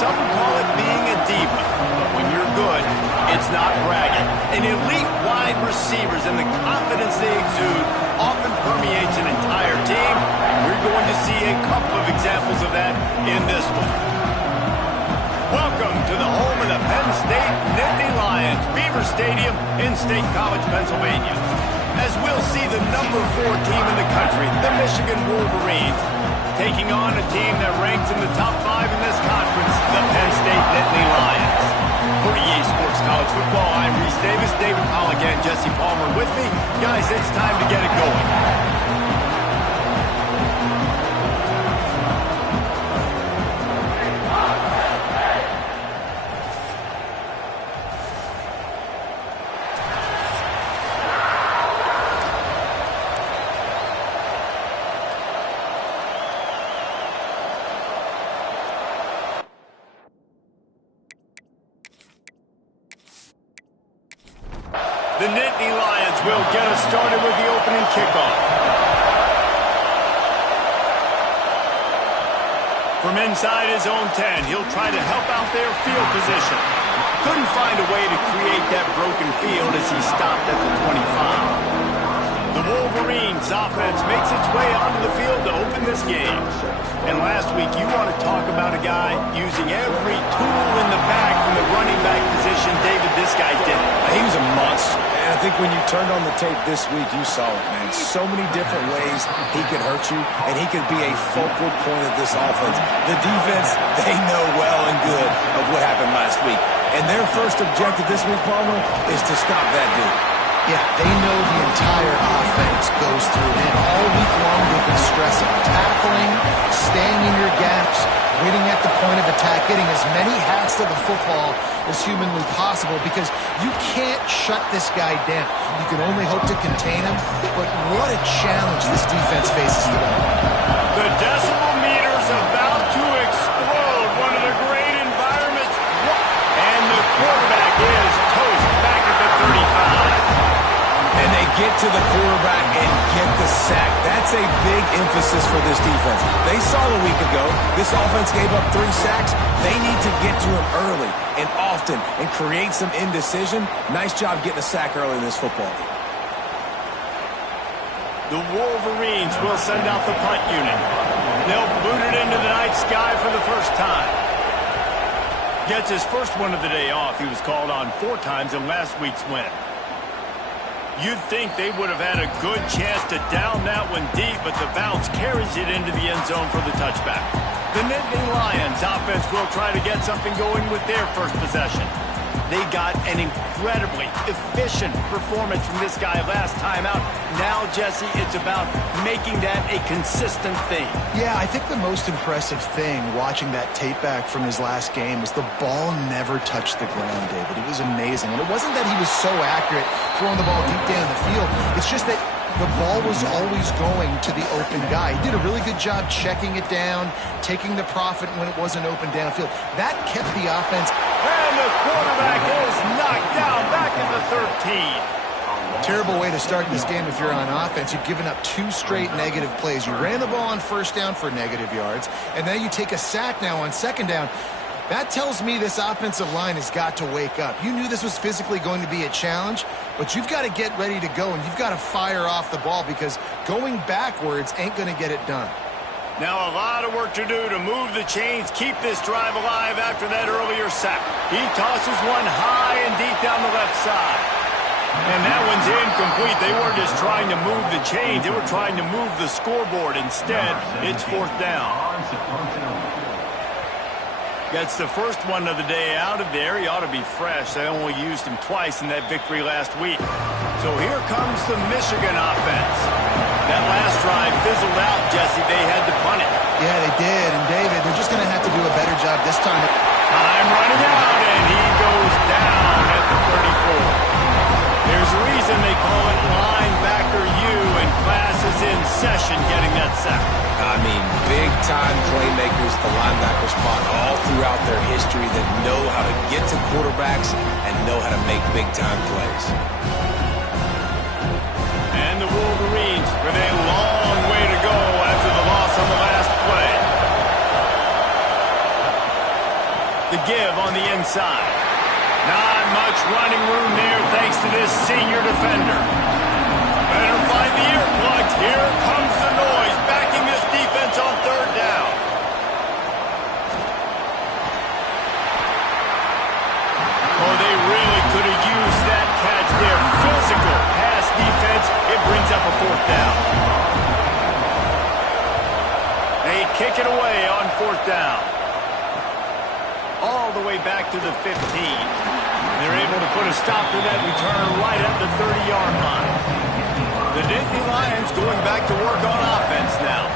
some call it being a diva, but when you're good, it's not bragging. And elite wide receivers and the confidence they exude often permeates an entire team, and we're going to see a couple of examples of that in this one. Welcome to the home of the Penn State Nittany Lions, Beaver Stadium in State College, Pennsylvania. As we'll see the number 4 team in the country, the Michigan Wolverines, taking on a team that ranks in the top 5 in this conference, the Penn State Nittany Lions. For EA Sports College Football, I'm Reese Davis, David Pollack, and Jesse Palmer with me. Guys, it's time to get it going. The Nittany Lions will get us started with the opening kickoff. From inside his own 10, he'll try to help out their field position. Couldn't find a way to create that broken field as he stopped at the 25. The Wolverines offense makes its way onto the field to open this game. And last week, you want to talk about a guy using every tool in the bag from the running back position. David, this guy did it. He was a monster. And I think when you turned on the tape this week, you saw it, man. So many different ways he could hurt you, and he could be a focal point of this offense. The defense, they know well and good of what happened last week. And their first objective this week, Palmer, is to stop that dude. Yeah, they know the entire offense goes through him. All week long, they've been stressing tackling, staying in your gaps, waiting at the point of attack, getting as many hats to the football as humanly possible, because you can't shut this guy down. You can only hope to contain him, but what a challenge this defense faces today. The decibel meter's about to explode. One of the great environments. And the quarterback is toast back at the 35. And they get to the quarterback and get the sack. That's a big emphasis for this defense. They saw a week ago, this offense gave up 3 sacks. They need to get to him early and often and create some indecision. Nice job getting a sack early in this football game. The Wolverines will send out the punt unit. They'll boot it into the night sky for the first time. Gets his first one of the day off. He was called on 4 times in last week's win. You'd think they would have had a good chance to down that one deep, but the bounce carries it into the end zone for the touchback. The Nittany Lions offense will try to get something going with their first possession. They got an incredibly efficient performance from this guy last time out. Now, Jesse, it's about making that a consistent thing. Yeah, I think the most impressive thing watching that tape back from his last game is the ball never touched the ground, David. It was amazing. And it wasn't that he was so accurate throwing the ball deep down the field. It's just that the ball was always going to the open guy. He did a really good job checking it down, taking the profit when it wasn't open downfield. That kept the offense. And the quarterback is knocked down back at the 13. Terrible way to start this game if you're on offense. You've given up 2 straight negative plays. You ran the ball on first down for negative yards, and then you take a sack now on second down. That tells me this offensive line has got to wake up. You knew this was physically going to be a challenge, but you've got to get ready to go, and you've got to fire off the ball, because going backwards ain't going to get it done. Now a lot of work to do to move the chains, keep this drive alive after that earlier sack. He tosses one high and deep down the left side. And that one's incomplete. They weren't just trying to move the chains, they were trying to move the scoreboard. Instead, it's 4th down. Gets the first one of the day out of there. He ought to be fresh. They only used him twice in that victory last week. So here comes the Michigan offense. That last drive fizzled out, Jesse. They had to punt it. Yeah, they did. And David, they're just going to have to do a better job this time. Time running out, and he goes down at the 34. There's a reason they call it linebacker U, and class is in session getting that sack. I mean, big-time playmakers, the linebacker spot all throughout their history that know how to get to quarterbacks and know how to make big-time plays. And the Wolverines with a long way to go after the loss on the last play. The give on the inside. Not much running room there thanks to this senior defender. Better find the earplugs. Here comes the noise, backing this defense on third down. Oh, they really could have used that catch there. Physical pass defense. It brings up a fourth down. They kick it away on fourth down. All the way back to the 15. They're able to put a stop to that return right at the 30-yard line. The Nittany Lions going back to work on offense now.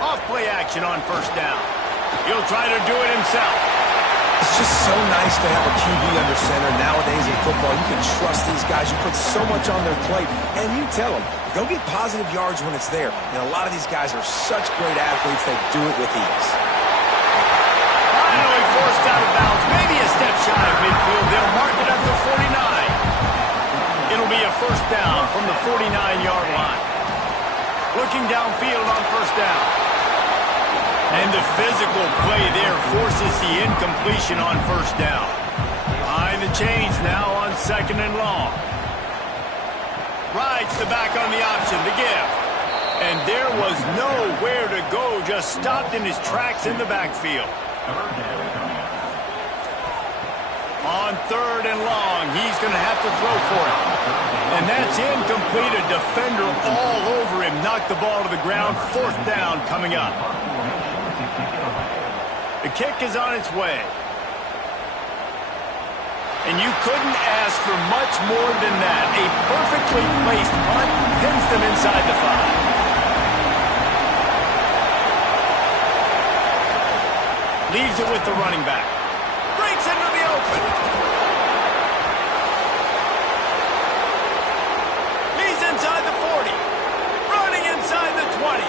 Off play action on first down. He'll try to do it himself. It's just so nice to have a QB under center nowadays in football. You can trust these guys. You put so much on their plate. And you tell them, go get positive yards when it's there. And a lot of these guys are such great athletes, they do it with ease. Finally forced out of bounds. Maybe a step shy of midfield. They'll mark it up to 49. It'll be a first down from the 49-yard line. Looking downfield on first down. And the physical play there forces the incompletion on first down. Behind the chains now on second and long. Rides the back on the option, the give. And there was nowhere to go, just stopped in his tracks in the backfield. On third and long, he's going to have to throw for it. And that's incomplete. A defender all over him. Knocked the ball to the ground. Fourth down coming up. The kick is on its way. And you couldn't ask for much more than that. A perfectly placed punt pins them inside the 5. Leaves it with the running back. Breaks into the open. He's inside the 40. Running inside the 20.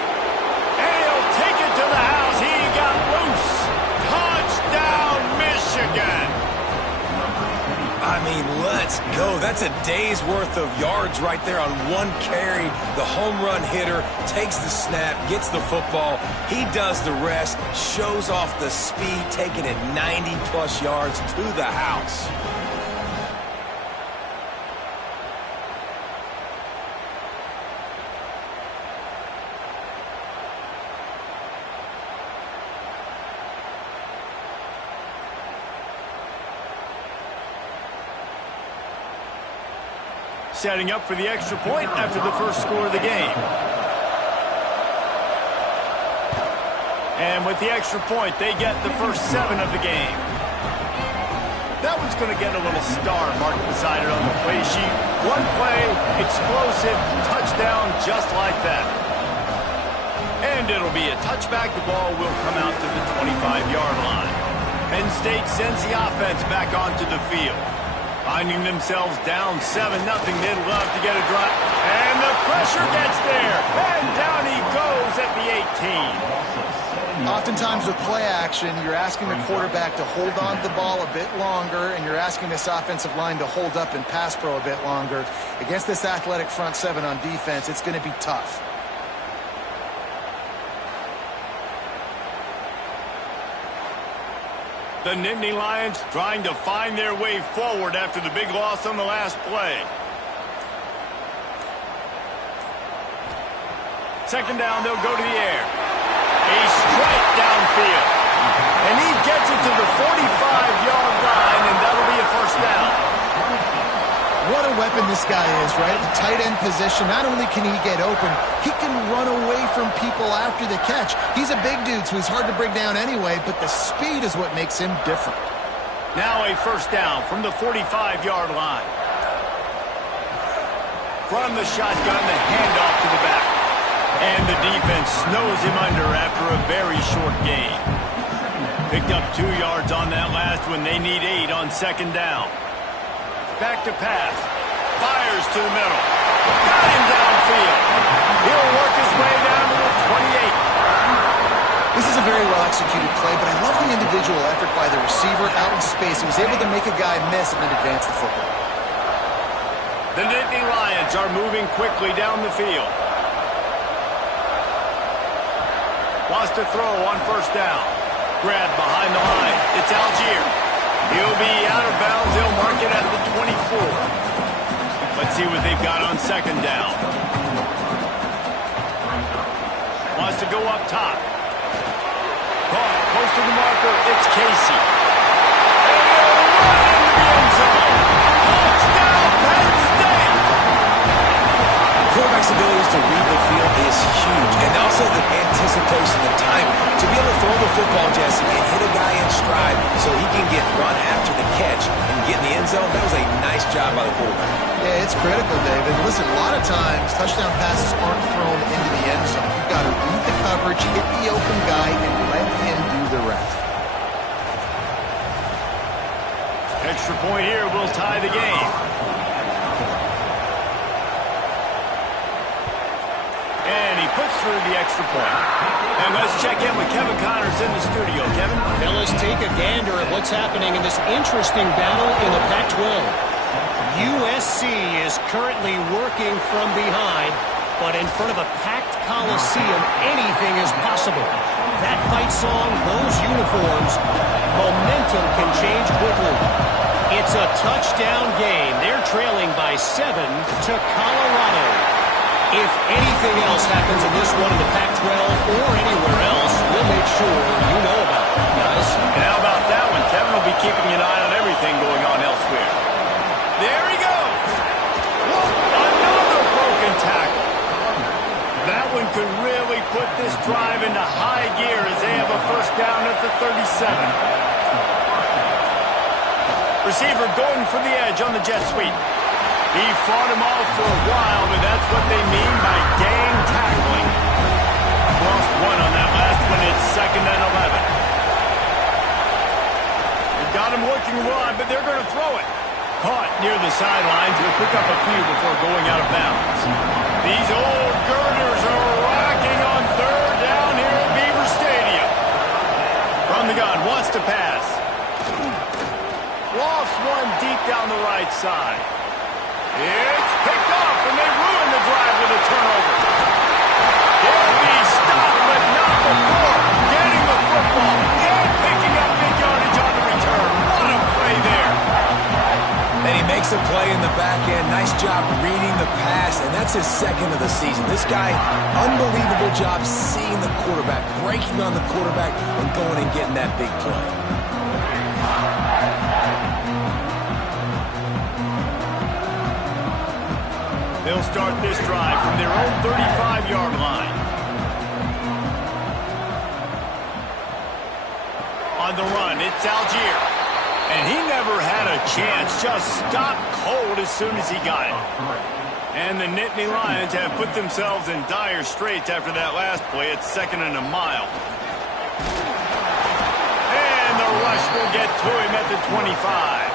And he'll take it to the house. He got loose. Touchdown, Michigan. I mean, let's go. That's a day's worth of yards right there on one carry. The home run hitter takes the snap, gets the football. He does the rest, shows off the speed, taking it 90-plus yards to the house. Setting up for the extra point after the first score of the game. And with the extra point, they get the first 7 of the game. That one's going to get a little star marked beside it on the play sheet. One play, explosive, touchdown just like that. And it'll be a touchback. The ball will come out to the 25-yard line. Penn State sends the offense back onto the field. Finding themselves down 7-0, they'd love to get a drive. And the pressure gets there. And down he goes at the 18. Oftentimes with play action, you're asking the quarterback to hold on to the ball a bit longer, and you're asking this offensive line to hold up in pass pro a bit longer. Against this athletic front 7 on defense, it's going to be tough. The Nittany Lions trying to find their way forward after the big loss on the last play. Second down, they'll go to the air. A strike downfield. And he gets it to the 45-yard line, and that'll be a first down. What a weapon this guy is, right? The tight end position, not only can he get open, he can run away from people after the catch. He's a big dude, so he's hard to bring down anyway, but the speed is what makes him different. Now a first down from the 45-yard line. From the shotgun, the handoff to the back. And the defense snows him under after a very short gain. Picked up 2 yards on that last one. They need 8 on second down. Back to pass. Fires to the middle. Got him downfield. He'll work his way down to the 28. This is a very well-executed play, but I love the individual effort by the receiver out in space. He was able to make a guy miss and then advance the football. The Nittany Lions are moving quickly down the field. Wants to throw on first down. grab behind the line. It's Algier. He'll be out of bounds. They'll mark it at the 24. Let's see what they've got on second down. Wants to go up top. Caught close to the marker. It's Casey. And he'll run into the end zone. Touchdown, Penn State! Quarterback's abilities to read the field is huge, and also the anticipation, the timing. To be able to throw the football, Jesse, and hit a guy in stride so he can get run after the catch and get in the end zone, that was a nice job by the quarterback. Yeah, it's critical, David. Listen, a lot of times, touchdown passes aren't thrown into the end zone. You've got to read the coverage, hit the open guy, and let him do the rest. Extra point here will tie the game. And he puts through the extra point. And let's check in with Kevin Connors in the studio. Kevin? Fellas, take a gander at what's happening in this interesting battle in the Pac-12. USC is currently working from behind, but in front of a packed Coliseum, anything is possible. That fight song, those uniforms, momentum can change quickly. It's a touchdown game. They're trailing by 7 to Colorado. If anything else happens in this one in the Pac-12 or anywhere else, we'll make sure you know about it, guys. And how about that one? Kevin will be keeping an eye on everything going on elsewhere. There he goes! Another broken tackle. That one could really put this drive into high gear as they have a first down at the 37. Receiver going for the edge on the jet sweep. He fought him off for a while, but that's what they mean by gang tackling. Lost one on that last one. It's 2nd and 11. They've got him looking wide, but they're going to throw it. Caught near the sidelines. He'll pick up a few before going out of bounds. These old girders are rocking on 3rd down here at Beaver Stadium. From the gun, wants to pass. Lost one deep down the right side. It's picked off, and they ruin the drive with a turnover. He'll be stopped, but not before getting the football and picking up big yardage on the return. What a play there. And he makes a play in the back end. Nice job reading the pass, and that's his 2nd of the season. This guy, unbelievable job seeing the quarterback, breaking on the quarterback, and going and getting that big play. They'll start this drive from their own 35-yard line. On the run, it's Algier. And he never had a chance, just stopped cold as soon as he got it. And the Nittany Lions have put themselves in dire straits after that last play. It's 2nd and a mile. And the rush will get to him at the 25.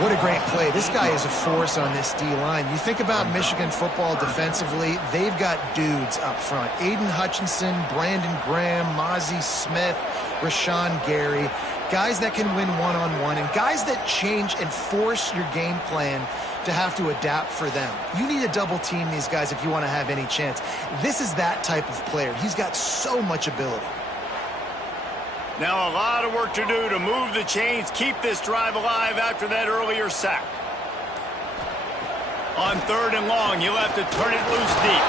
What a great play. This guy is a force on this D-line. You think about Michigan football defensively, they've got dudes up front. Aiden Hutchinson, Brandon Graham, Mozzie Smith, Rashawn Gary. Guys that can win one-on-one and guys that change and force your game plan to have to adapt for them. You need to double team these guys if you want to have any chance. This is that type of player. He's got so much ability. Now a lot of work to do to move the chains, keep this drive alive after that earlier sack. On 3rd and long, he'll have to turn it loose deep.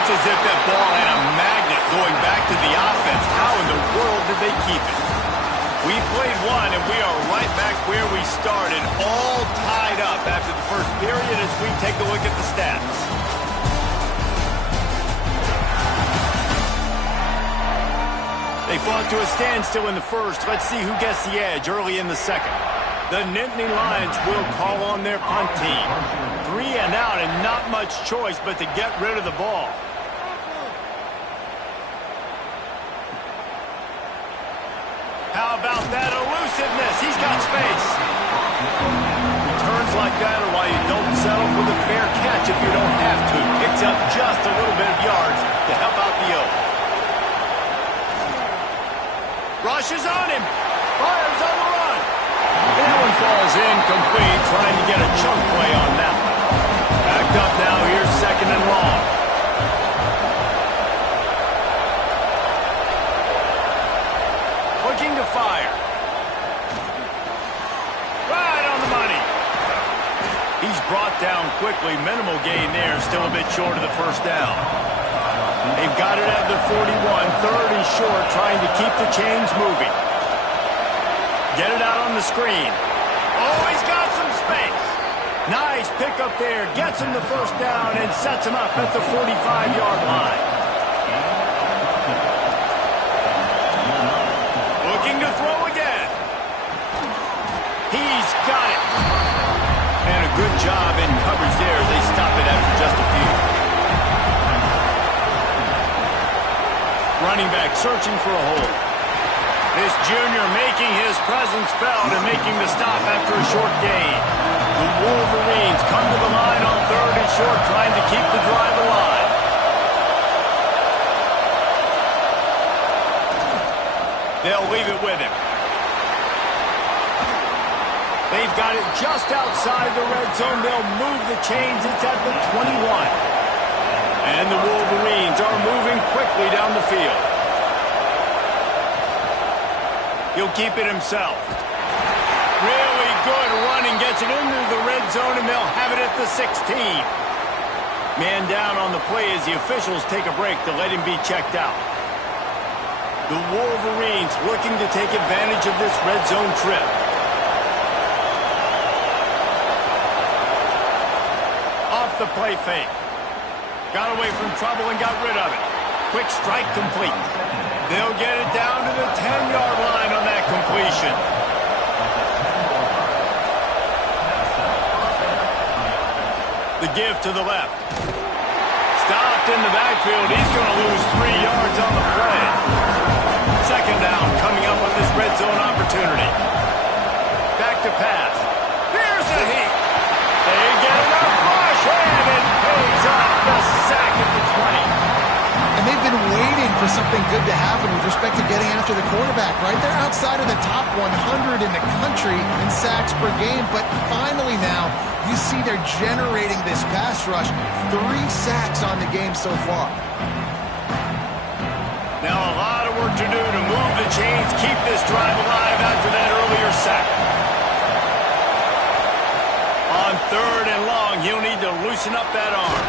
It's as if that ball had a magnet going back to the offense. How in the world did they keep it? We played one, and we are right back where we started, all tied up after the first period as we take a look at the stats. They fought to a standstill in the first. Let's see who gets the edge early in the second. The Nittany Lions will call on their punt team. 3 and out and not much choice but to get rid of the ball. How about that elusiveness? He's got space. Returns like that are why you don't settle for the fair catch if you don't have to. Picks up just a little bit of yards to help out the O. Rushes on him. Fires on the run. That one falls incomplete, trying to get a chunk play on that one. Backed up now, here's 2nd and long. to fire. Right on the money. He's brought down quickly. Minimal gain there. Still a bit short of the first down. They've got it at the 41. Third and short, trying to keep the chains moving. Get it out on the screen. Oh, he's got some space. Nice pickup there. Gets him the first down and sets him up at the 45-yard line. Looking to throw again. He's got it. And a good job in coverage there as they stop it after just a few. Running back searching for a hole. This junior making his presence felt and making the stop after a short gain. The Wolverines come to the line on third and short, trying to keep the drive alive. They'll leave it with him. They've got it just outside the red zone. They'll move the chains. It's at the 21. And the Wolverines are moving quickly down the field. He'll keep it himself. Really good running. Gets it into the red zone, and they'll have it at the 16. Man down on the play as the officials take a break to let him be checked out. The Wolverines looking to take advantage of this red zone trip. Off the play fake. Got away from trouble and got rid of it. Quick strike complete. They'll get it down to the 10-yard line on that completion. The give to the left. Stopped in the backfield. He's going to lose 3 yards on the play. Second down coming up with this red zone opportunity. Back to pass. Here's the heat. They get enough rush, and it pays off. The sack at the 20. And they've been waiting for something good to happen with respect to getting after the quarterback, right? They're outside of the top 100 in the country in sacks per game, but finally now you see they're generating this pass rush. 3 sacks on the game so far. Now a lot of work to do to move the chains, keep this drive alive after that earlier sack. On third and long, he'll need to loosen up that arm.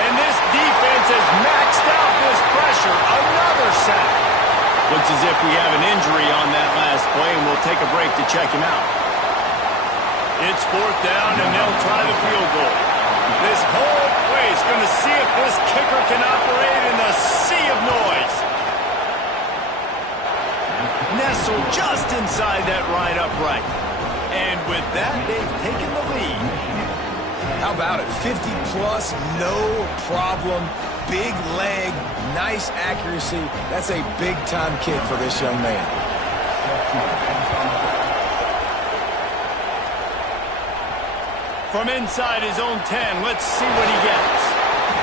And this defense has maxed out this pressure. Another sack. Looks as if we have an injury on that last play, and we'll take a break to check him out. It's fourth down, and they'll try the field goal. This whole place going to see if this kicker can operate in the sea of noise. Nestled just inside that right upright. And with that, they've taken the lead. How about it? 50-plus, no problem. Big leg, nice accuracy. That's a big-time kick for this young man. From inside his own 10, let's see what he gets.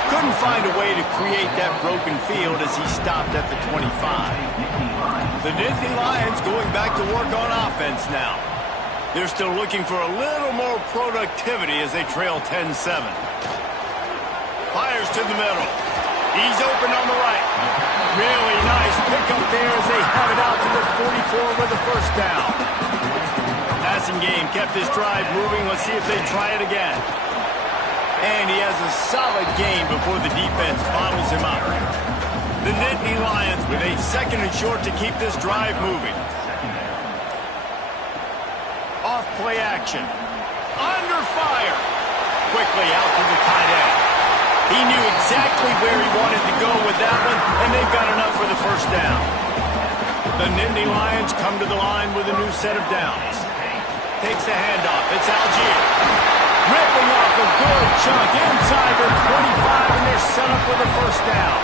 Couldn't find a way to create that broken field as he stopped at the 25. The Nittany Lions going back to work on offense now. They're still looking for a little more productivity as they trail 10-7. Fires to the middle. He's open on the right. Really nice pickup there as they have it out to the 44 with the first down. Passing game kept his drive moving. Let's see if they try it again. And he has a solid gain before the defense bottles him up. The Nittany Lions with a second and short to keep this drive moving. Off play action. Under fire. Quickly out to the tight end. He knew exactly where he wanted to go with that one, and they've got enough for the first down. The Nittany Lions come to the line with a new set of downs. Takes the handoff. It's Algier. Ripping off a good chunk inside their 25, and they're set up with a first down.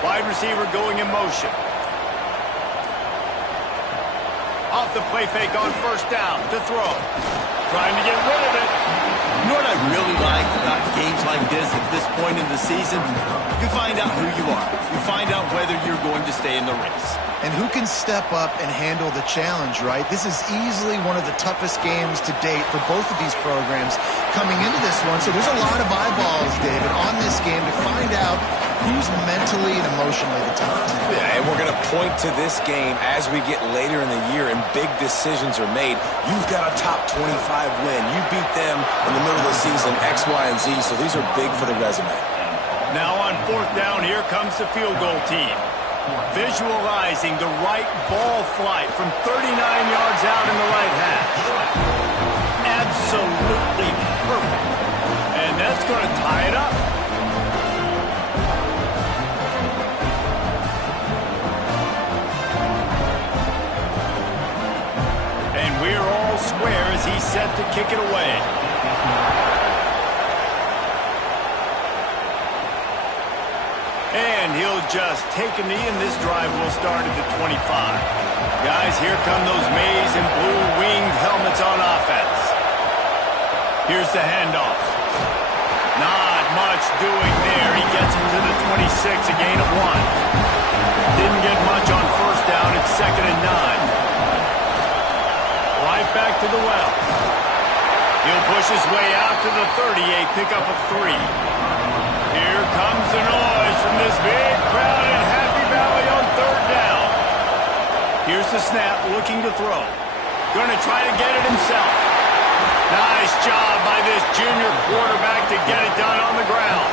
Wide receiver going in motion. Off the play fake on first down to throw. Trying to get rid of it. You know what I really like about games like this at this point in the season? You find out who you are. You find out whether you're going to stay in the race. And who can step up and handle the challenge, right? This is easily one of the toughest games to date for both of these programs coming into this one. So there's a lot of eyeballs, David, on this game to find out who's mentally and emotionally the top team. Yeah, and we're going to point to this game as we get later in the year and big decisions are made. You've got a top 25 win. You beat them in the middle of the season, X, Y, and Z, so these are big for the resume. Now on 4th down, here comes the field goal team. Visualizing the right ball flight from 39 yards out in the right hash. Absolutely perfect. And that's going to tie it up. And we're all square as he's set to kick it away. And he'll just take a knee, and this drive will start at the 25. Guys, here come those maize and blue winged helmets on offense. Here's the handoff. Not much doing there. He gets him to the 26, a gain of 1. Didn't get much on 1st down. It's 2nd and 9. Right back to the well. He'll push his way out to the 38, pickup of 3. Here comes the noise from this big crowd in Happy Valley on 3rd down. Here's the snap, looking to throw. Going to try to get it himself. Nice job by this junior quarterback to get it done on the ground.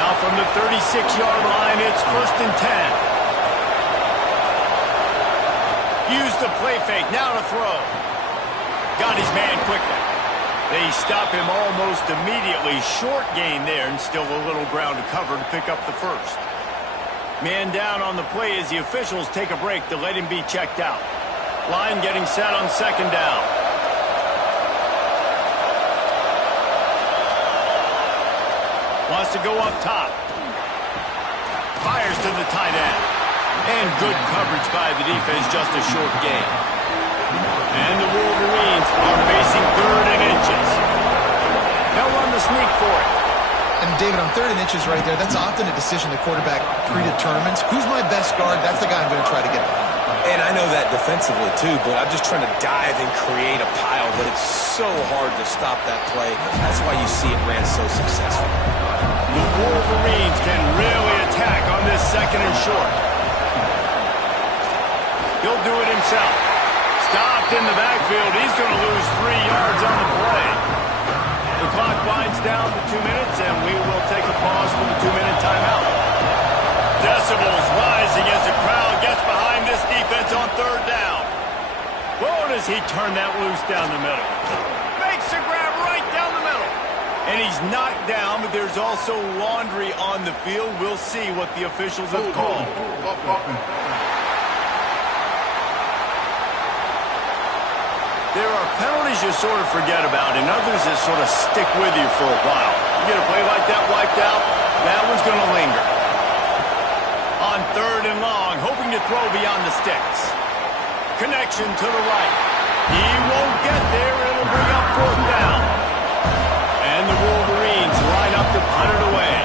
Now from the 36-yard line, it's 1st and 10. Use the play fake, now to throw. Got his man quickly. They stop him almost immediately. Short gain there, and still a little ground to cover to pick up the 1st. Man down on the play as the officials take a break to let him be checked out. Line getting set on 2nd down. Wants to go up top. Fires to the tight end. And good coverage by the defense, just a short gain. And the Wolverines are facing 3rd and inches. They'll run the sneak for it. And David, on 3rd and inches right there, that's often a decision the quarterback predetermines. Who's my best guard? That's the guy I'm going to try to get behind. And I know that defensively, too, but I'm just trying to dive and create a pile, but it's so hard to stop that play. That's why you see it ran so successful. The Wolverines can really attack on this 2nd and short. He'll do it himself. Stopped in the backfield. He's going to lose 3 yards on the play. The clock winds down to 2 minutes, and we will take a pause for the 2-minute timeout. Decibels rising as the crowd gets behind this defense on 3rd down. Whoa, does he turn that loose down the middle. Makes the grab right down the middle. And he's knocked down, but there's also laundry on the field. We'll see what the officials have called. There are penalties you sort of forget about, and others that sort of stick with you for a while. You get a play like that wiped out, that one's going to linger. On 3rd and long, hoping to throw beyond the sticks. Connection to the right. He won't get there. It'll bring up 4th down. And the Wolverines line up to punt it away.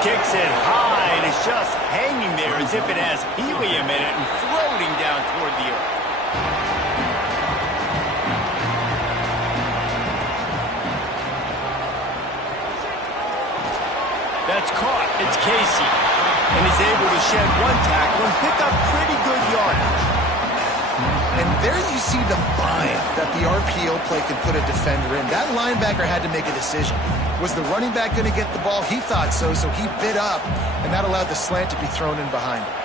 Kicks it high, and it's just hanging there as if it has helium in it and floating down toward the earth. That's caught. It's Casey. And he's able to shed 1 tackle and pick up pretty good yardage. And there you see the bind that the RPO play can put a defender in. That linebacker had to make a decision. Was the running back going to get the ball? He thought so, so he bit up, and that allowed the slant to be thrown in behind him.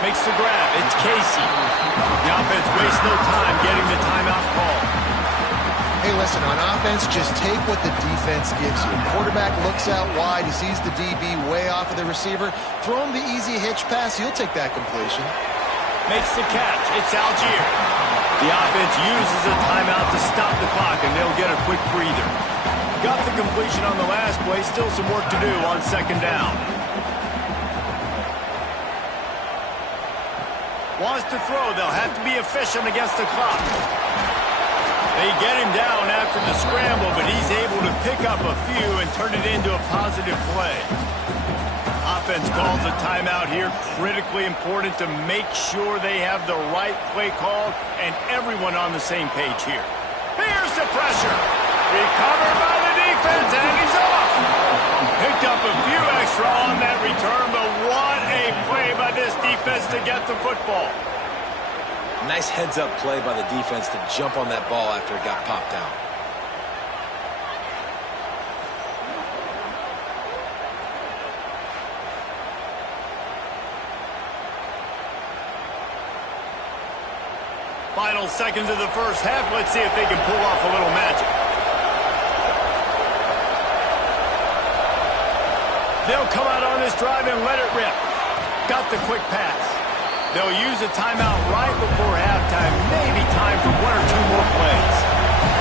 Makes the grab. It's Casey. The offense wastes no time getting the timeout call. Hey, listen, on offense, just take what the defense gives you. Quarterback looks out wide. He sees the DB way off of the receiver. Throw him the easy hitch pass. He'll take that completion. Makes the catch. It's Algier. The offense uses a timeout to stop the clock, and they'll get a quick breather. Got the completion on the last play. Still some work to do on 2nd down. Wants to throw. They'll have to be efficient against the clock. They get him down after the scramble, but he's able to pick up a few and turn it into a positive play. Offense calls a timeout here. Critically important to make sure they have the right play called and everyone on the same page here. Here's the pressure. Recovered by the defense, and he's off. a few extra on that return, but what a play by this defense to get the football. Nice heads-up play by the defense to jump on that ball after it got popped out. Final seconds of the first half. Let's see if they can pull off a little magic. They'll come out on this drive and let it rip. Got the quick pass. They'll use a timeout right before halftime. Maybe time for one or two more plays.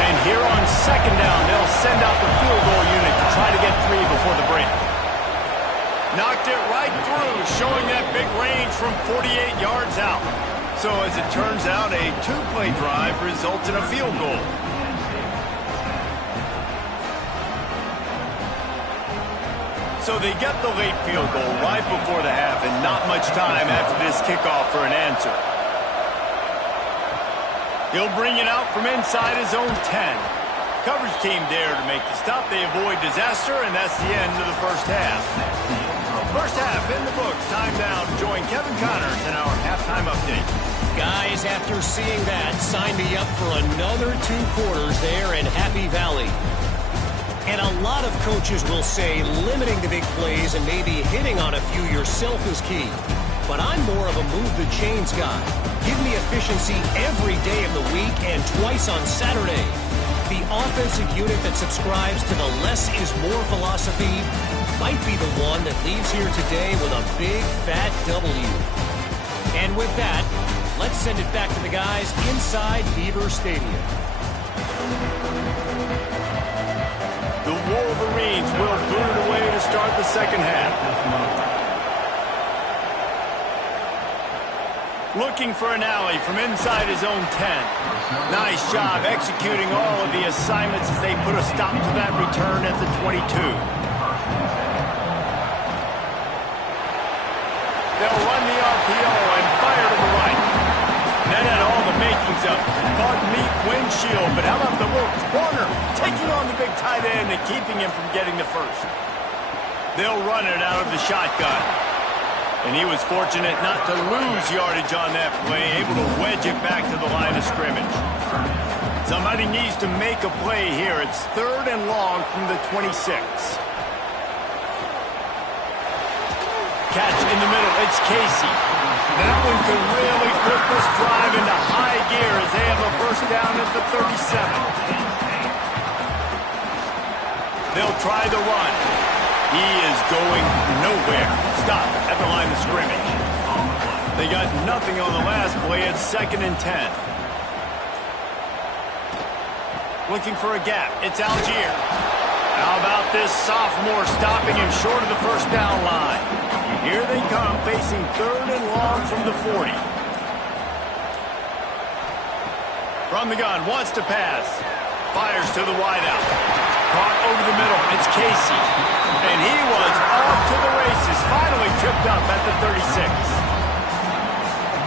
And here on second down, they'll send out the field goal unit to try to get 3 before the break. Knocked it right through, showing that big range from 48 yards out. So as it turns out, a 2-play drive results in a field goal. So they get the late field goal right before the half, and not much time after this kickoff for an answer. He'll bring it out from inside his own 10. Coverage team there to make the stop. They avoid disaster, and that's the end of the first half. First half in the books. Time now to join Kevin Connors in our halftime update. Guys, after seeing that, sign me up for another 2 quarters there in Happy Valley. And a lot of coaches will say limiting the big plays and maybe hitting on a few yourself is key. But I'm more of a move the chains guy. Give me efficiency every day of the week and twice on Saturday. The offensive unit that subscribes to the less is more philosophy might be the one that leaves here today with a big fat W. And with that, let's send it back to the guys inside Beaver Stadium. The Wolverines will boot it away to start the second half. Looking for an alley from inside his own 10. Nice job executing all of the assignments as they put a stop to that return at the 22. They'll run the RPO and fire to the right. That had all the makings of bug-meat windshield, but how about the Wolves? Warner taking on the big tight end and keeping him from getting the first. They'll run it out of the shotgun. And he was fortunate not to lose yardage on that play, able to wedge it back to the line of scrimmage. Somebody needs to make a play here. It's 3rd and long from the 26. Catch in the middle. It's Casey. That one could really put this drive into high gear as they have a first down at the 37. They'll try the run. He is going nowhere. Stop at the line of scrimmage. They got nothing on the last play. It's 2nd and 10. Looking for a gap. It's Algier. How about this sophomore stopping him short of the first down line? Here they come, facing 3rd and long from the 40. From the gun, wants to pass. Fires to the wideout. Caught over the middle. It's Casey. And he was off to the races. Finally tripped up at the 36.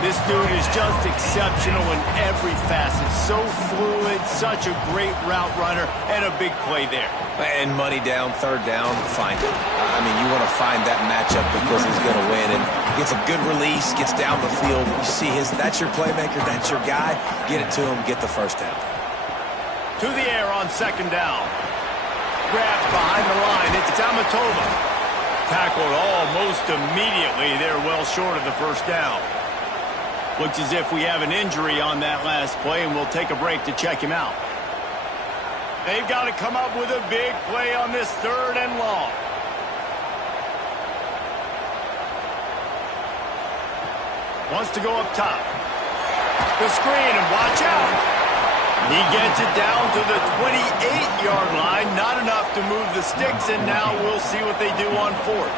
This dude is just exceptional in every facet. So fluid, such a great route runner, and a big play there. And money down, 3rd down, find it. I mean, you want to find that matchup because he's going to win. And gets a good release, gets down the field. You see that's your playmaker, that's your guy. Get it to him, get the first down. To the air on 2nd down. Grabbed behind the line. It's Amatola. Tackled almost immediately. They're well short of the first down. Looks as if we have an injury on that last play, and we'll take a break to check him out. They've got to come up with a big play on this 3rd and long. Wants to go up top. The screen, and watch out. He gets it down to the 28-yard line. Not enough to move the sticks, and now we'll see what they do on 4th.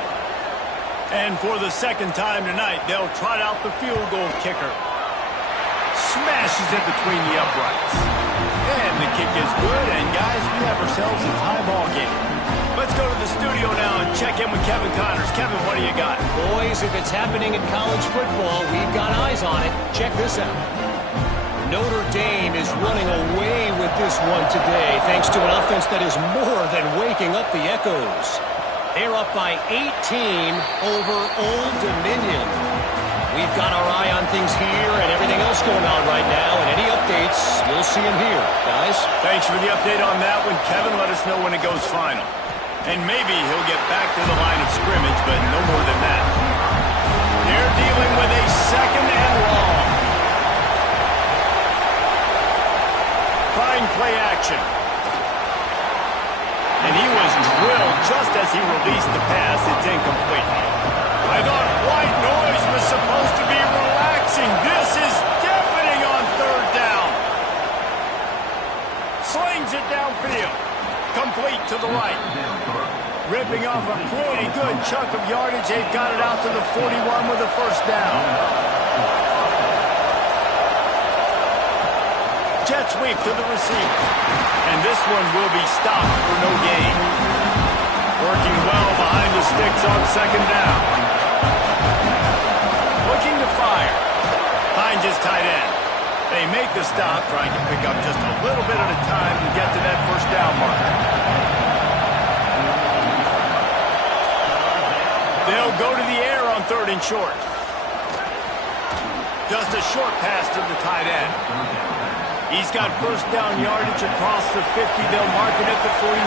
And for the 2nd time tonight, they'll trot out the field goal kicker. Smashes it between the uprights. And the kick is good, and guys, we have ourselves a tie ball game. Let's go to the studio now and check in with Kevin Connors. Kevin, what do you got? Boys, if it's happening in college football, we've got eyes on it. Check this out. Notre Dame is running away with this one today, thanks to an offense that is more than waking up the echoes. They're up by 18 over Old Dominion. We've got our eye on things here and everything else going on right now, and any updates, you'll see them here, guys. Thanks for the update on that one, Kevin. Let us know when it goes final. And maybe he'll get back to the line of scrimmage, but no more than that. They're dealing with a second and long. Trying play action. And he was drilled just as he released the pass. It's incomplete. I thought white noise was supposed to be relaxing. This is deafening on third down. Slings it downfield. Complete to the right. Ripping off a pretty good chunk of yardage. They've got it out to the 41 with a first down. Jet sweep to the receiver. And this one will be stopped for no gain. Working well behind the sticks on second down. Looking to fire. Finds his tight end. They make the stop, trying to pick up just a little bit at a time to get to that first down marker. They'll go to the air on third and short. Just a short pass to the tight end. He's got first down yardage across the 50. They'll mark it at the 49.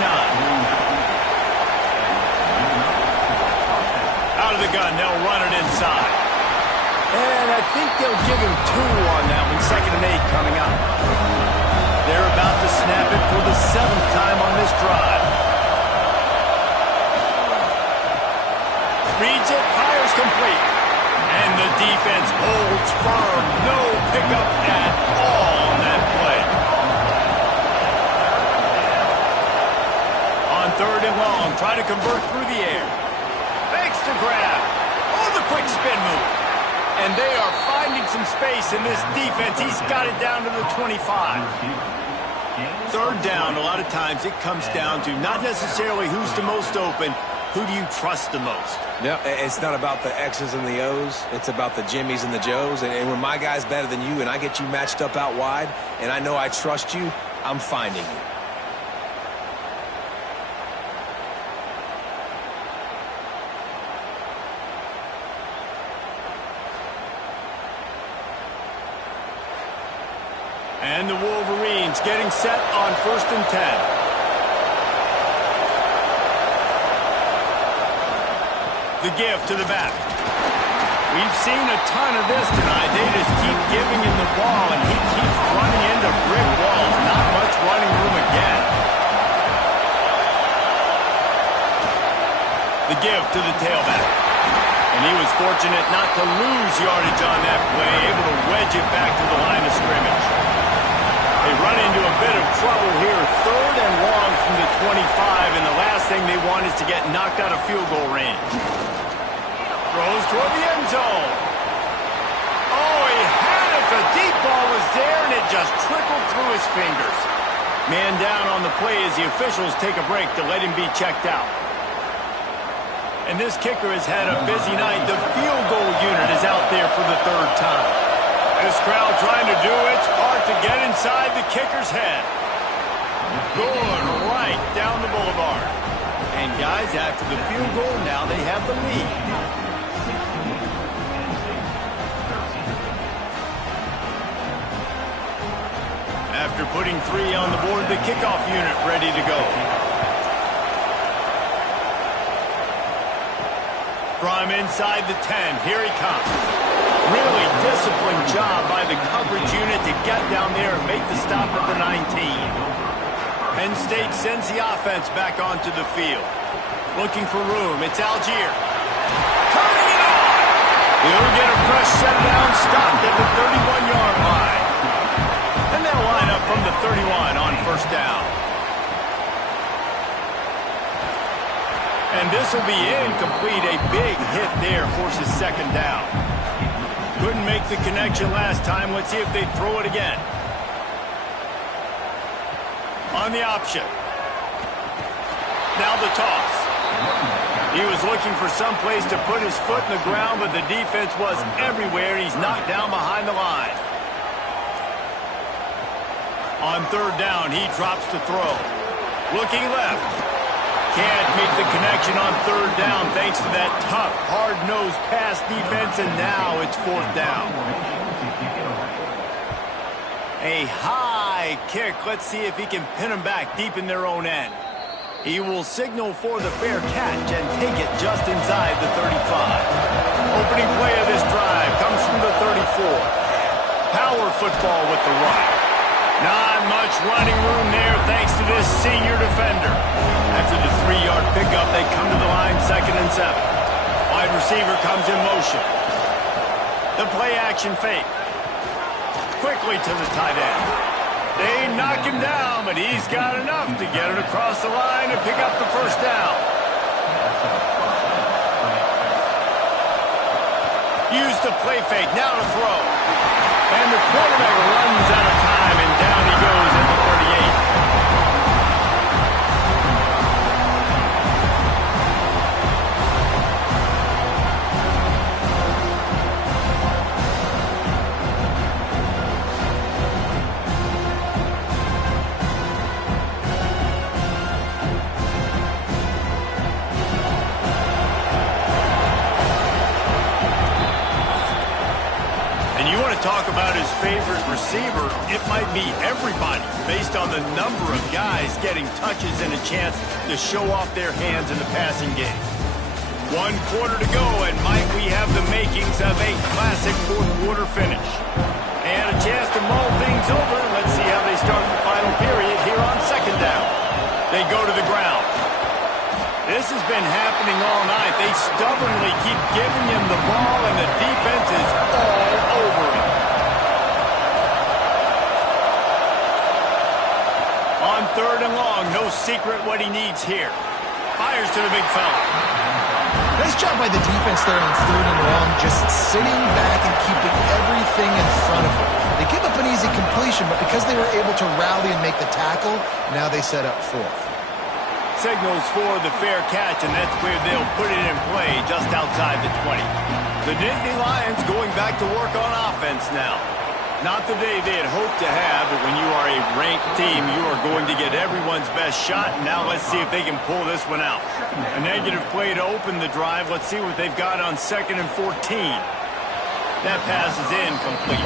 Out of the gun, they'll run it inside. And I think they'll give him 2 on that one. 2nd and 8 coming up. They're about to snap it for the 7th time on this drive. Reads it, fires complete. And the defense holds firm. No pickup at all on that play. On third and long, try to convert through the air. Fakes to grab. Oh, the quick spin move. And they are finding some space in this defense. He's got it down to the 25. Third down, a lot of times it comes down to not necessarily who's the most open, who do you trust the most? No, it's not about the X's and the O's. It's about the Jimmys and the Joes. And when my guy's better than you and I get you matched up out wide and I know I trust you, I'm finding you. And the Wolverines getting set on 1st and 10. The give to the back. We've seen a ton of this tonight. They just keep giving him the ball, and he keeps running into brick walls. Not much running room again. The give to the tailback. And he was fortunate not to lose yardage on that play, able to wedge it back to the line of scrimmage. They run into a bit of trouble here. 3rd and long from the 25, and the last thing they want is to get knocked out of field goal range. Throws toward the end zone. Oh, he had it. The deep ball was there, and it just trickled through his fingers. Man down on the play as the officials take a break to let him be checked out. And this kicker has had a busy night. The field goal unit is out there for the 3rd time. This crowd trying to do its part to get inside the kicker's head. Good right down the boulevard. And guys, after the field goal, now they have the lead. After putting 3 on the board, the kickoff unit ready to go. From inside the 10, here he comes. Really disciplined job by the coverage unit to get down there and make the stop at the 19. Penn State sends the offense back onto the field. Looking for room. It's Algier. Turning it on! He'll get a fresh set down, stopped at the 31-yard line. And they'll line up from the 31 on first down. And this will be incomplete. A big hit there forces second down. Couldn't make the connection last time. Let's see if they throw it again. On the option. Now the toss. He was looking for some place to put his foot in the ground, but the defense was everywhere. He's knocked down behind the line. On third down, he drops to throw. Looking left. can't make the connection on third down thanks to that tough, hard-nosed pass defense, and now it's fourth down. A high kick. Let's see if he can pin them back deep in their own end. He will signal for the fair catch and take it just inside the 35. Opening play of this drive comes from the 34. Power football with the run. Not much running room there thanks to this senior defender. After the 3-yard pickup, they come to the line 2nd and 7. Wide receiver comes in motion. The play action fake. Quickly to the tight end. They knock him down, but he's got enough to get it across the line and pick up the first down. Use the play fake, now to throw. And the quarterback runs out of time, and down he goes at the 38. Talk about his favorite receiver, it might be everybody based on the number of guys getting touches and a chance to show off their hands in the passing game. 1 quarter to go, and might we have the makings of a classic fourth quarter finish. And a chance to mull things over. Let's see how they start the final period here on 2nd down. They go to the ground. This has been happening all night. They stubbornly keep giving him the ball, and the defense is all over him. On 3rd and long, no secret what he needs here. Fires to the big fella. Nice job by the defense there on 3rd and long, just sitting back and keeping everything in front of them. They give up an easy completion, but because they were able to rally and make the tackle, now they set up 4th. Signals for the fair catch, and that's where they'll put it in play just outside the 20. The Nittany Lions going back to work on offense now. Not the day they had hoped to have, but when you are a ranked team, you are going to get everyone's best shot. And now let's see if they can pull this one out. A negative play to open the drive. Let's see what they've got on 2nd and 14. That pass is incomplete.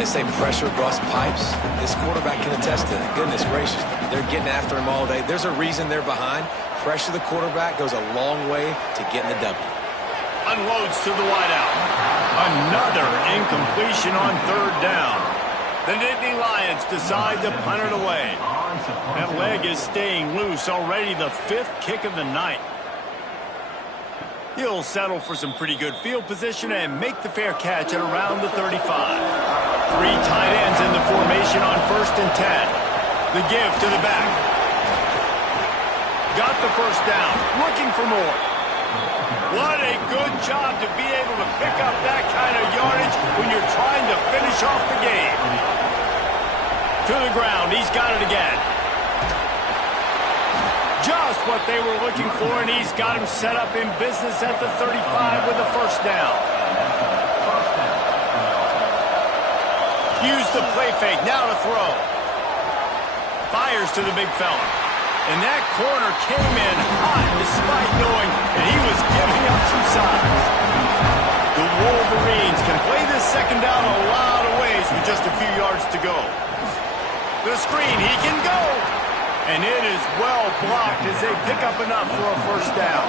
They say pressure busts pipes. This quarterback can attest to that. Goodness gracious. They're getting after him all day. There's a reason they're behind. Pressure the quarterback goes a long way to getting the W. Unloads to the wideout. Another incompletion on 3rd down. The Nittany Lions decide to punt it away. That leg is staying loose. Already the 5th kick of the night. He'll settle for some pretty good field position and make the fair catch at around the 35. 3 tight ends in the formation on 1st and 10. The give to the back. Got the first down. Looking for more. What a good job to be able to pick up that kind of yardage when you're trying to finish off the game. To the ground. He's got it again. Just what they were looking for, and he's got him set up in business at the 35 with the first down. Use the play fake. Now to throw. Fires to the big fella. And that corner came in hot despite knowing that he was giving up some size. The Wolverines can play this 2nd down a lot of ways with just a few yards to go. The screen, he can go. And it is well blocked as they pick up enough for a first down.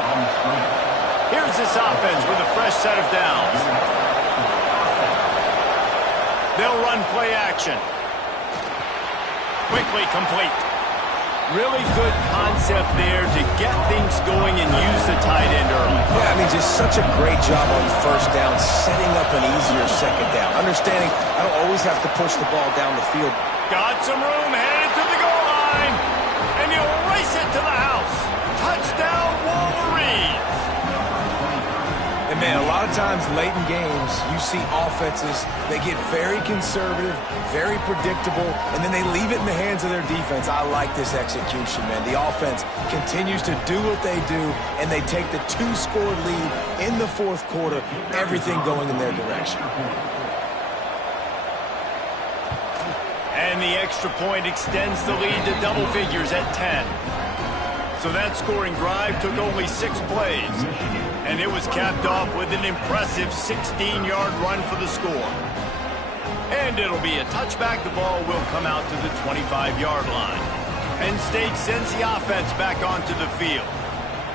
Here's this offense with a fresh set of downs. They'll run play action. Quickly complete. Really good concept there to get things going and use the tight end early. Yeah, I mean, just such a great job on first down, setting up an easier 2nd down. Understanding I don't always have to push the ball down the field. Got some room, headed to the goal line, and he'll race it to the house. Touchdown, Wolverines. And man, a lot of times late in games, you see offenses, they get very conservative, very predictable, and then they leave it in the hands of their defense. I like this execution, man. The offense continues to do what they do, and they take the 2-score lead in the 4th quarter, everything going in their direction. And the extra point extends the lead to double figures at 10. So that scoring drive took only 6 plays, and it was capped off with an impressive 16-yard run for the score. And it'll be a touchback. The ball will come out to the 25-yard line. Penn State sends the offense back onto the field.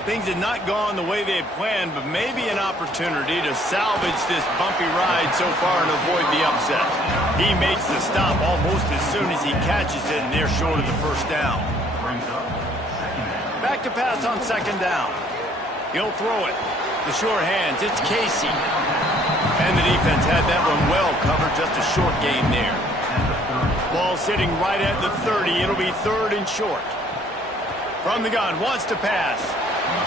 Things had not gone the way they had planned, but maybe an opportunity to salvage this bumpy ride so far and avoid the upset. He makes the stop almost as soon as he catches it, and they're short of the first down. Back to pass on 2nd down. He'll throw it. The short hands, it's Casey. And the defense had that one well covered, just a short gain there. Ball sitting right at the 30. It'll be 3rd and short. From the gun, wants to pass.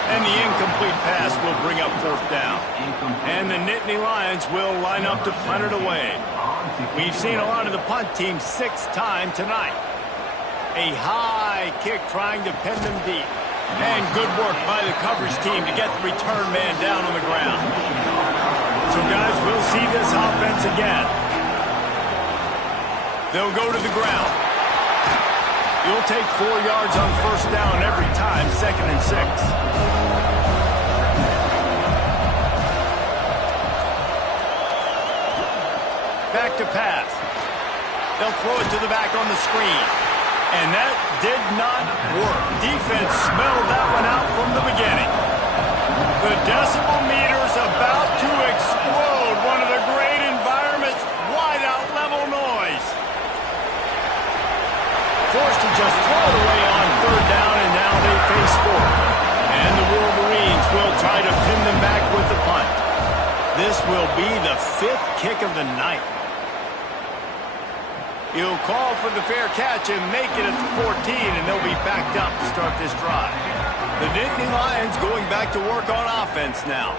And the incomplete pass will bring up 4th down. And the Nittany Lions will line up to punt it away. We've seen a lot of the punt team 6th time tonight. A high kick trying to pin them deep. And good work by the coverage team to get the return man down on the ground. So, guys, we'll see this offense again. They'll go to the ground. You'll take 4 yards on 1st down every time, 2nd and 6. Back to pass. They'll throw it to the back on the screen. And that did not work. Defense smelled that one out from the beginning. The decibel meter's about to explode. One of the great environments, wide out level noise. Forced to just throw it away on 3rd down, and now they face 4th. And the Wolverines will try to pin them back with the punt. This will be the 5th kick of the night. He'll call for the fair catch and make it at the 14, and they'll be backed up to start this drive. The Nittany Lions going back to work on offense now.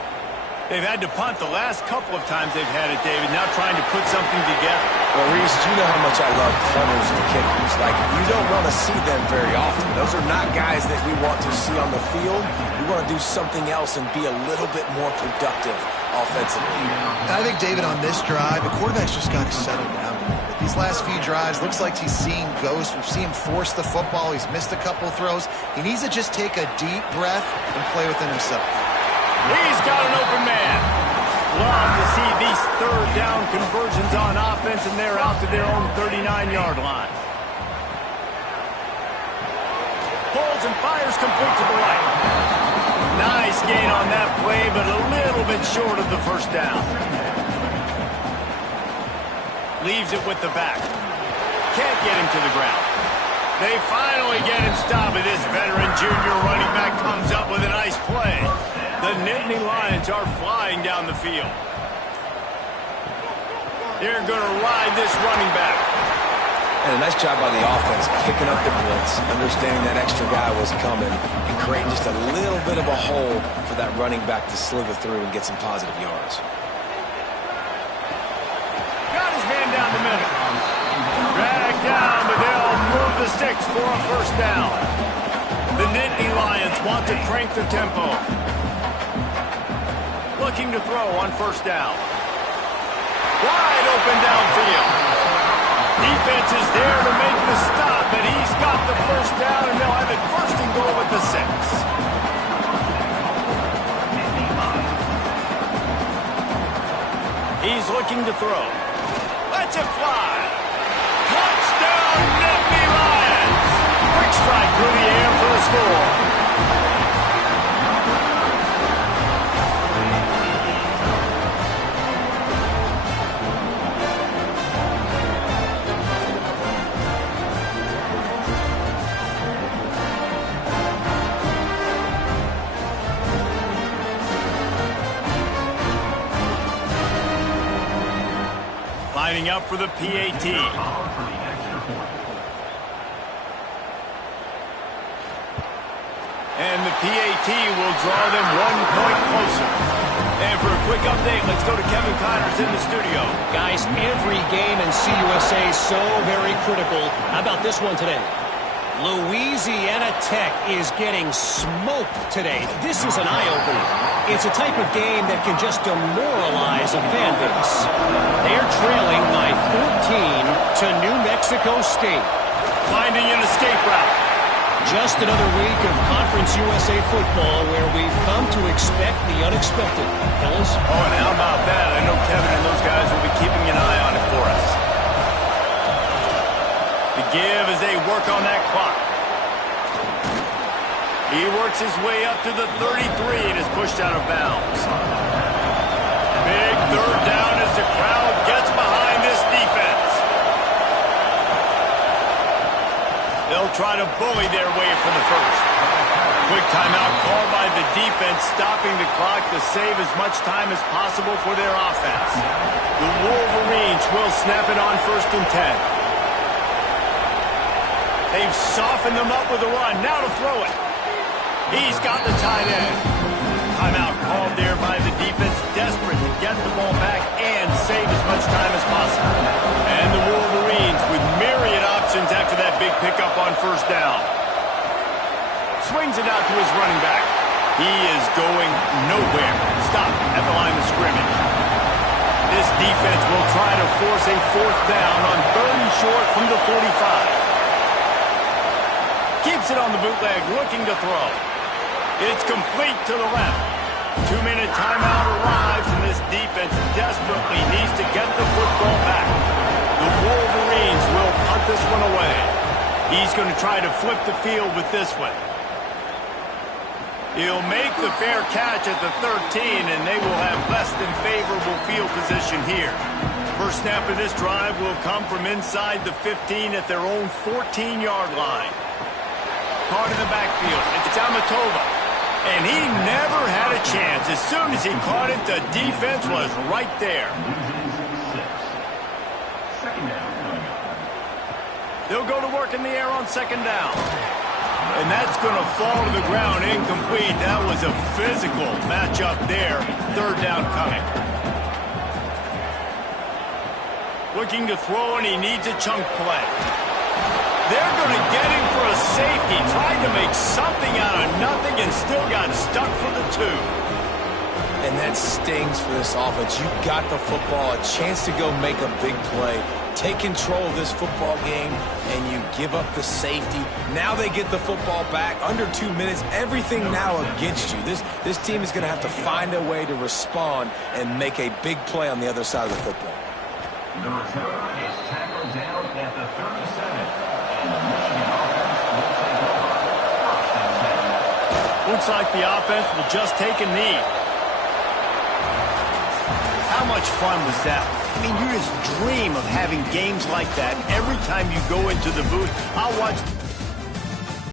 They've had to punt the last couple of times they've had it, David, now trying to put something together. Well, Reese, you know how much I love punters and kickers. Like, you don't want to see them very often. Those are not guys that we want to see on the field. We want to do something else and be a little bit more productive offensively. I think, David, on this drive, the quarterback's just got to settle down. These last few drives, looks like he's seeing ghosts. We've seen him force the football. He's missed a couple throws. He needs to just take a deep breath and play within himself. He's got an open man. Love to see these 3rd down conversions on offense, and they're out to their own 39-yard line. Pulls and fires complete to the right. Nice gain on that play, but a little bit short of the 1st down. Leaves it with the back. Can't get him to the ground. They finally get him stopped, and this veteran junior running back comes up with a nice play. The Nittany Lions are flying down the field. They're going to ride this running back. And a nice job by the offense, picking up the blitz, understanding that extra guy was coming, and creating just a little bit of a hole for that running back to slither through and get some positive yards. Got his man down the middle. Drag down, but they'll move the sticks for a 1st down. The Nittany Lions want to crank the tempo. Looking to throw on 1st down. Wide open downfield. Defense is there to make the stop, but he's got the 1st down, and they'll have it 1st and goal at the 6. He's looking to throw. Lets it fly. Touchdown, Nittany Lions. Quick strike through the air for the score. Lining up for the PAT. And the PAT will draw them 1 point closer. And for a quick update, let's go to Kevin Connors in the studio. Guys, every game in CUSA is so very critical. How about this one today? Louisiana Tech is getting smoked today. This is an eye-opener. It's a type of game that can just demoralize a fan base. They're trailing by 14 to New Mexico State. Finding an escape route. Just another week of Conference USA football where we've come to expect the unexpected. Fellas? Oh, and how about that? I know Kevin and those guys will be keeping an eye on it for us. The give as they work on that clock. He works his way up to the 33 and is pushed out of bounds. Big third down as the crowd gets behind this defense. They'll try to bully their way for the first. Quick timeout called by the defense, stopping the clock to save as much time as possible for their offense. The Wolverines will snap it on 1st and 10. They've softened them up with a run. Now to throw it. He's got the tight end. Timeout called there by the defense, desperate to get the ball back and save as much time as possible. And the Wolverines with myriad options after that big pickup on 1st down. Swings it out to his running back. He is going nowhere. Stop at the line of scrimmage. This defense will try to force a 4th down on 3rd and short from the 45. Keeps it on the bootleg, looking to throw. It's complete to the left. 2-minute timeout arrives, and this defense desperately needs to get the football back. The Wolverines will punt this one away. He's going to try to flip the field with this one. He'll make the fair catch at the 13, and they will have less than favorable field position here. First snap of this drive will come from inside the 15 at their own 14-yard line. Caught in the backfield. It's Amatova. And he never had a chance. As soon as he caught it, the defense was right there. They'll go to work in the air on 2nd down. And that's going to fall to the ground incomplete. That was a physical matchup there. 3rd down coming. Looking to throw, and he needs a chunk play. They're going to get him for a safety. Tried to make something out of nothing and still got stuck for the 2. And that stings for this offense. You got the football, a chance to go make a big play. Take control of this football game, and you give up the safety. Now they get the football back. Under 2 minutes, everything now against you. This team is going to have to find a way to respond and make a big play on the other side of the football. The return is tackled down at the 37. Looks like the offense will just take a knee. How much fun was that? I mean, you just dream of having games like that every time you go into the booth. I'll watch